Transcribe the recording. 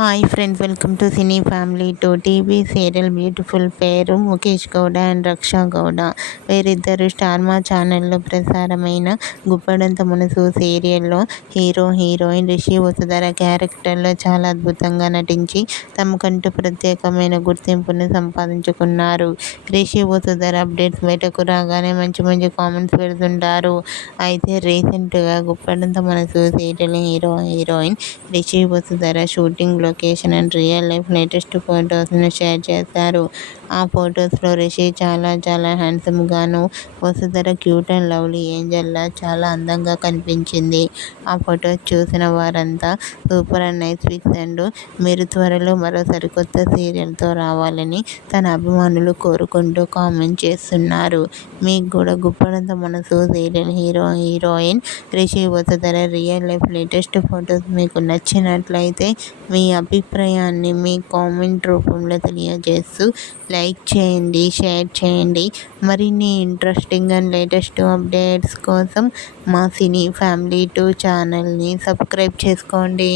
Hi friends, welcome to cine family to TV serial beautiful పేరు Mukesh Gowda and రక్షా గౌడ. వీరిద్దరు star మా ఛానల్లో ప్రసారమైన గుప్పడంత మనసు సీరియల్లో హీరో హీరోయిన్ రిషి వసుధర క్యారెక్టర్లో చాలా అద్భుతంగా నటించి తమకంటూ ప్రత్యేకమైన గుర్తింపును సంపాదించుకున్నారు. రిషి వసుధర అప్డేట్స్ బయటకు రాగానే మంచి మంచి కామెంట్స్ పెడుతుంటారు. అయితే రీసెంట్గా Guppedantha Manasu serial hero heroine Rishi Vasudhara shooting location and real life latest ఫొటోస్ను షేర్ చేశారు. ఆ ఫొటోస్లో రిషి చాలా హ్యాండ్సమ్ గాను, Vasudhara cute and lovely angel లా చాలా అందంగా కనిపించింది. ఆ ఫొటోస్ చూసిన వారంతా super and nice pics and మీరు త్వరలో మరో సరికొత్త సీరియల్తో రావాలని తన అభిమానులు కోరుకుంటూ కామెంట్ చేస్తున్నారు. మీకు కూడా Guppedantha Manasu serial hero heroine Rishi Vasudhara real life latest photos మీకు నచ్చినట్లయితే మీ అభిప్రాయాన్ని మీ కామెంట్ రూపంలో తెలియజేస్తూ లైక్ చేయండి, షేర్ చేయండి. మరిన్ని ఇంట్రెస్టింగ్ అండ్ లేటెస్ట్ అప్డేట్స్ కోసం మా సినీ ఫ్యామిలీ 2 ఛానల్ని సబ్స్క్రైబ్ చేసుకోండి.